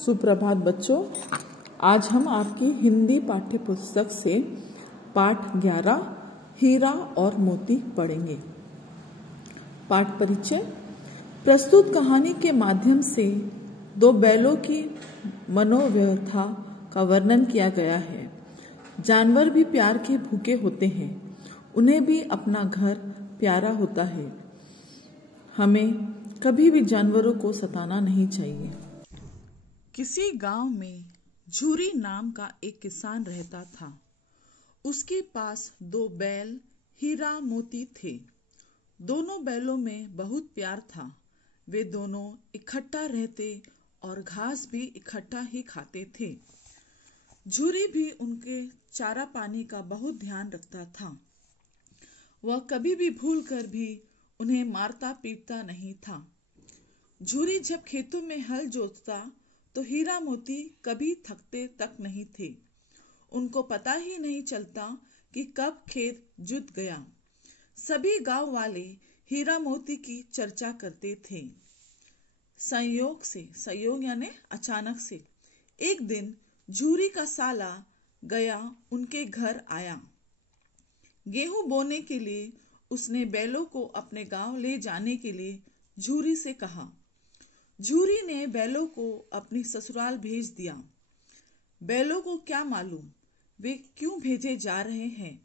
सुप्रभात बच्चों, आज हम आपकी हिंदी पाठ्य पुस्तक से पाठ 11 हीरा और मोती पढ़ेंगे। पाठ परिचय। प्रस्तुत कहानी के माध्यम से दो बैलों की मनोव्यथा का वर्णन किया गया है। जानवर भी प्यार के भूखे होते हैं, उन्हें भी अपना घर प्यारा होता है। हमें कभी भी जानवरों को सताना नहीं चाहिए। किसी गांव में झूरी नाम का एक किसान रहता था। उसके पास दो बैल हीरा मोती थे। दोनों बैलों में बहुत प्यार था। वे दोनों इकट्ठा रहते और घास भी इकट्ठा ही खाते थे। झूरी भी उनके चारा पानी का बहुत ध्यान रखता था। वह कभी भी भूल कर भी उन्हें मारता पीटता नहीं था। झूरी जब खेतों में हल जोतता तो हीरा मोती कभी थकते तक नहीं थे। उनको पता ही नहीं चलता कि कब खेत जुत गया। सभी गांव वाले हीरा मोती की चर्चा करते थे। संयोग यानी अचानक से एक दिन झूरी का साला गया उनके घर आया। गेहूं बोने के लिए उसने बैलों को अपने गांव ले जाने के लिए झूरी से कहा। झूरी ने बैलों को अपनी ससुराल भेज दिया। बैलों को क्या मालूम वे क्यों भेजे जा रहे हैं।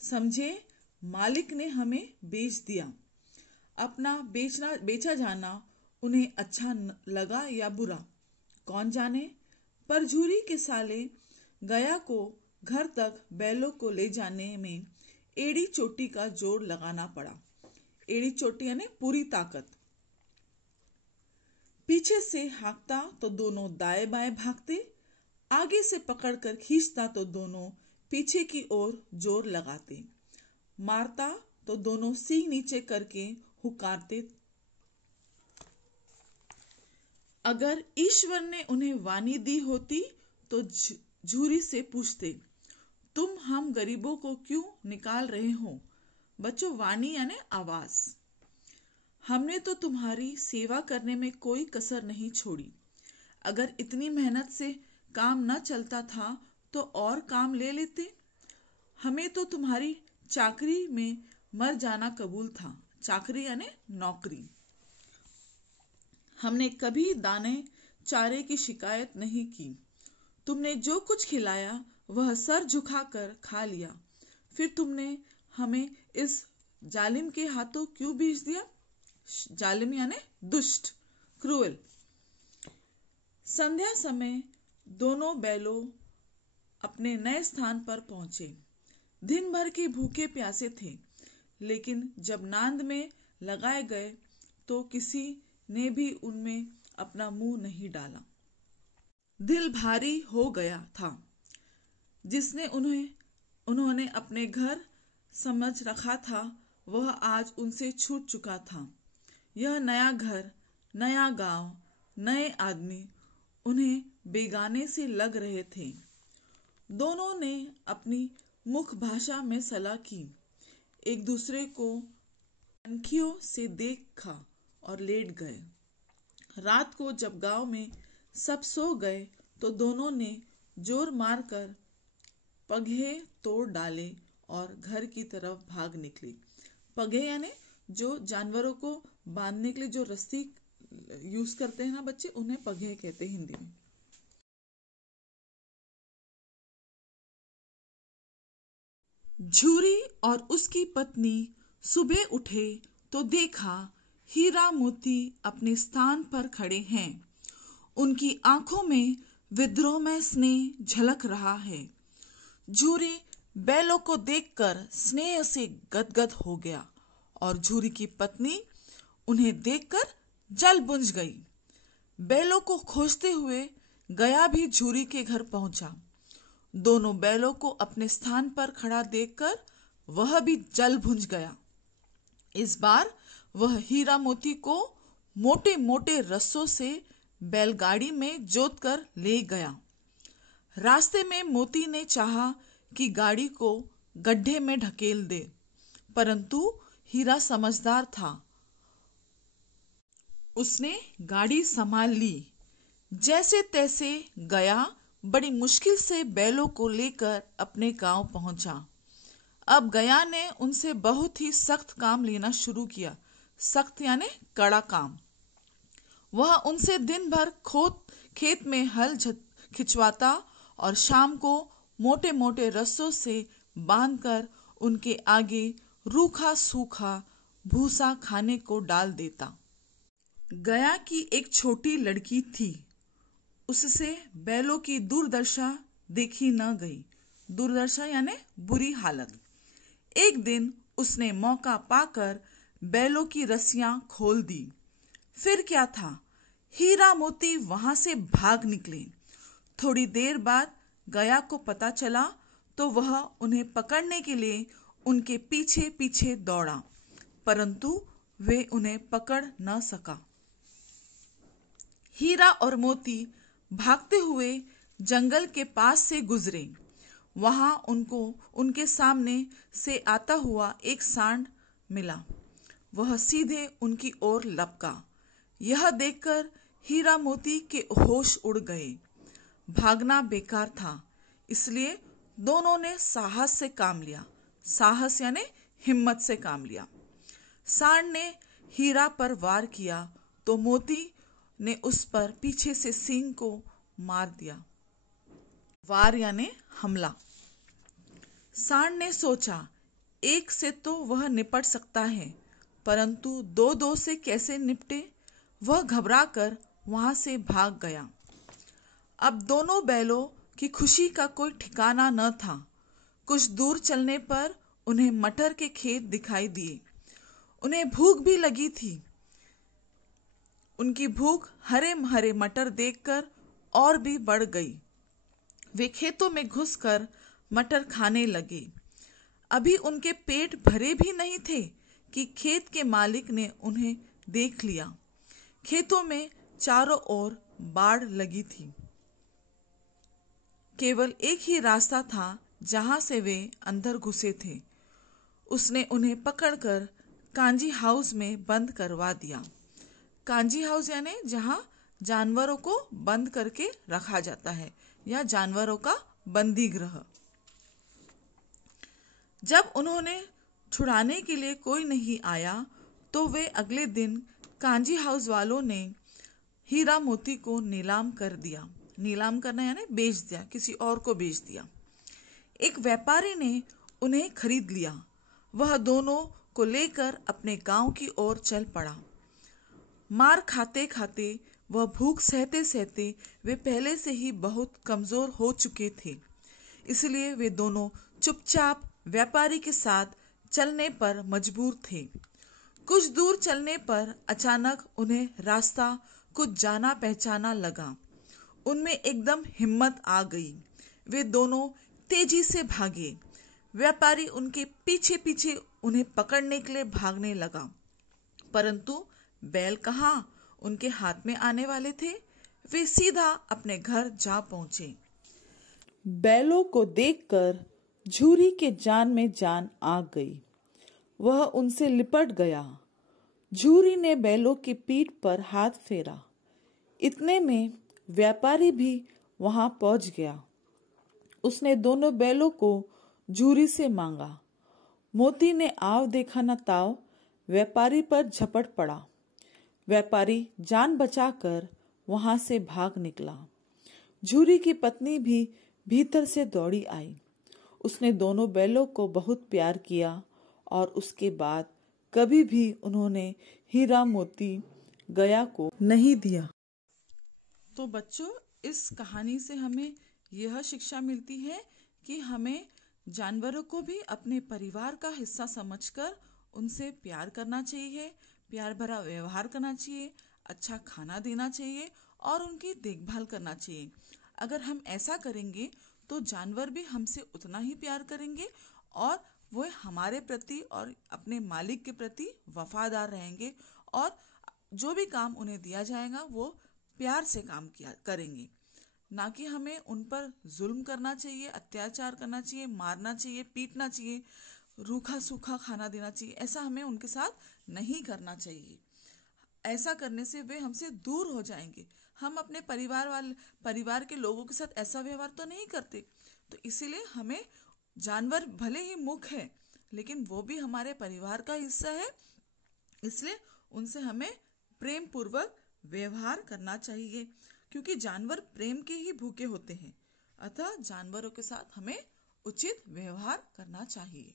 समझे मालिक ने हमें बेच दिया। अपना बेचा जाना उन्हें अच्छा लगा या बुरा, कौन जाने। पर झूरी के साले गया को घर तक बैलों को ले जाने में एड़ी चोटी का जोर लगाना पड़ा। एड़ी चोटी यानी पूरी ताकत। पीछे से हाँकता तो दोनों दाएं बाएं भागते, आगे से पकड़कर खींचता तो दोनों पीछे की ओर जोर लगाते, मारता तो दोनों सींग नीचे करके हुकारते। अगर ईश्वर ने उन्हें वाणी दी होती तो झूरी से पूछते, तुम हम गरीबों को क्यों निकाल रहे हो। बच्चों, वाणी यानी आवाज। हमने तो तुम्हारी सेवा करने में कोई कसर नहीं छोड़ी। अगर इतनी मेहनत से काम न चलता था तो और काम ले लेते। हमें तो तुम्हारी चाकरी में मर जाना कबूल था। चाकरी यानी नौकरी। हमने कभी दाने चारे की शिकायत नहीं की। तुमने जो कुछ खिलाया वह सर झुकाकर खा लिया। फिर तुमने हमें इस जालिम के हाथों क्यों बेच दिया। जालिम यानी दुष्ट, क्रूएल। संध्या समय दोनों बैलों अपने नए स्थान पर पहुंचे। दिन भर के भूखे प्यासे थे, लेकिन जब नांद में लगाए गए तो किसी ने भी उनमें अपना मुंह नहीं डाला। दिल भारी हो गया था। जिसने उन्होंने अपने घर समझ रखा था वह आज उनसे छूट चुका था। यह नया घर, नया गांव, नए आदमी उन्हें बेगाने से लग रहे थे। दोनों ने अपनी मुख भाषा में सलाह की, एक दूसरे को कनखियों से देखा और लेट गए। रात को जब गांव में सब सो गए तो दोनों ने जोर मारकर पघे तोड़ डाले और घर की तरफ भाग निकले। पघे यानी जो जानवरों को बांधने के लिए जो रस्सी यूज करते हैं ना बच्चे, उन्हें पघे कहते हैं हिंदी में। झूरी और उसकी पत्नी सुबह उठे तो देखा हीरा मोती अपने स्थान पर खड़े हैं। उनकी आंखों में विद्रोह में स्नेह झलक रहा है। झूरी बैलों को देखकर स्नेह से गदगद हो गया और झूरी की पत्नी उन्हें देखकर जल बुझ गई। बैलों को खोजते हुए गया भी झूरी के घर पहुंचा। दोनों बैलों को अपने स्थान पर खड़ा देखकर वह भी जल बुझ गया। इस बार वह हीरा मोती को मोटे मोटे रस्सों से बैलगाड़ी में जोत कर ले गया। रास्ते में मोती ने चाहा कि गाड़ी को गड्ढे में ढकेल दे, परंतु हीरा समझदार था। उसने गाड़ी संभाल ली। जैसे तैसे गया बड़ी मुश्किल से बैलों को लेकर अपने गांव पहुंचा। अब गया ने उनसे बहुत ही सख्त काम लेना शुरू किया। सख्त यानी कड़ा काम। वह उनसे दिन भर खेत में हल खिंचवाता और शाम को मोटे मोटे रस्सों से बांधकर उनके आगे रूखा सूखा भूसा खाने को डाल देता। गया की एक छोटी लड़की थी। उससे बैलों की दुर्दशा देखी न गई। दुर्दशा यानी बुरी हालत। एक दिन उसने मौका पाकर बैलों की रस्सियां खोल दी। फिर क्या था, हीरा मोती वहां से भाग निकले। थोड़ी देर बाद गया को पता चला तो वह उन्हें पकड़ने के लिए उनके पीछे पीछे दौड़ा, परंतु वे उन्हें पकड़ न सका। हीरा और मोती भागते हुए जंगल के पास से गुजरे। वहां उनको उनके सामने से आता हुआ एक सांड मिला। वह सीधे उनकी ओर लपका। यह देखकर हीरा मोती के होश उड़ गए। भागना बेकार था, इसलिए दोनों ने साहस से काम लिया। साहस यानी हिम्मत से काम लिया। सांड ने हीरा पर वार किया तो मोती ने उस पर पीछे से सींग को मार दिया। वार यानी हमला। सांड ने सोचा, एक से तो वह निपट सकता है, परंतु दो दो से कैसे निपटे। वह घबराकर वहां से भाग गया। अब दोनों बैलों की खुशी का कोई ठिकाना न था। कुछ दूर चलने पर उन्हें मटर के खेत दिखाई दिए। उन्हें भूख भी लगी थी। उनकी भूख हरे हरे मटर देखकर और भी बढ़ गई। वे खेतों में घुसकर मटर खाने लगे। अभी उनके पेट भरे भी नहीं थे कि खेत के मालिक ने उन्हें देख लिया। खेतों में चारों ओर बाड़ लगी थी। केवल एक ही रास्ता था जहां से वे अंदर घुसे थे। उसने उन्हें पकड़कर कांजी हाउस में बंद करवा दिया। कांजी हाउस यानी जहां जानवरों को बंद करके रखा जाता है, या जानवरों का बंदी गृह। जब उन्होंने छुड़ाने के लिए कोई नहीं आया तो वे अगले दिन कांजी हाउस वालों ने हीरा मोती को नीलाम कर दिया। नीलाम करना यानी बेच दिया, किसी और को बेच दिया। एक व्यापारी ने उन्हें खरीद लिया। वह दोनों को लेकर अपने गांव की ओर चल पड़ा। मार खाते खाते वह भूख सहते सहते वे पहले से ही बहुत कमजोर हो चुके थे। इसलिए वे दोनों चुपचाप व्यापारी के साथ चलने पर मजबूर थे। कुछ दूर चलने पर अचानक उन्हें रास्ता कुछ जाना पहचाना लगा। उनमें एकदम हिम्मत आ गई। वे दोनों तेजी से भागे। व्यापारी उनके पीछे पीछे उन्हें पकड़ने के लिए भागने लगा, परंतु बैल कहाँ उनके हाथ में आने वाले थे। वे सीधा अपने घर जा पहुंचे। बैलों को देखकर झूरी के जान में जान आ गई। वह उनसे लिपट गया। झूरी ने बैलों की पीठ पर हाथ फेरा। इतने में व्यापारी भी वहां पहुंच गया। उसने दोनों बैलों को झूरी से मांगा। मोती ने आव देखा न ताव व्यापारी पर झपट पड़ा। व्यापारी जान बचाकर वहां से भाग निकला। झूरी की पत्नी भी भीतर से दौड़ी आई। उसने दोनों बैलों को बहुत प्यार किया और उसके बाद कभी भी उन्होंने हीरा मोती गया को नहीं दिया। तो बच्चों, इस कहानी से हमें यह शिक्षा मिलती है कि हमें जानवरों को भी अपने परिवार का हिस्सा समझकर उनसे प्यार करना चाहिए, प्यार भरा व्यवहार करना चाहिए, अच्छा खाना देना चाहिए और उनकी देखभाल करना चाहिए। अगर हम ऐसा करेंगे तो जानवर भी हमसे उतना ही प्यार करेंगे और वो हमारे प्रति और अपने मालिक के प्रति वफादार रहेंगे, और जो भी काम उन्हें दिया जाएगा वो प्यार से काम किया करेंगे। ना कि हमें उन पर जुल्म करना चाहिए, अत्याचार करना चाहिए, मारना चाहिए, पीटना चाहिए, रूखा सूखा खाना देना चाहिए। ऐसा हमें उनके साथ नहीं करना चाहिए। ऐसा करने से वे हमसे दूर हो जाएंगे। हम अपने परिवार के लोगों के साथ ऐसा व्यवहार तो नहीं करते। तो इसीलिए हमें, जानवर भले ही मूक है लेकिन वो भी हमारे परिवार का हिस्सा है, इसलिए उनसे हमें प्रेम पूर्वक व्यवहार करना चाहिए, क्योंकि जानवर प्रेम के ही भूखे होते हैं। अतः जानवरों के साथ हमें उचित व्यवहार करना चाहिए।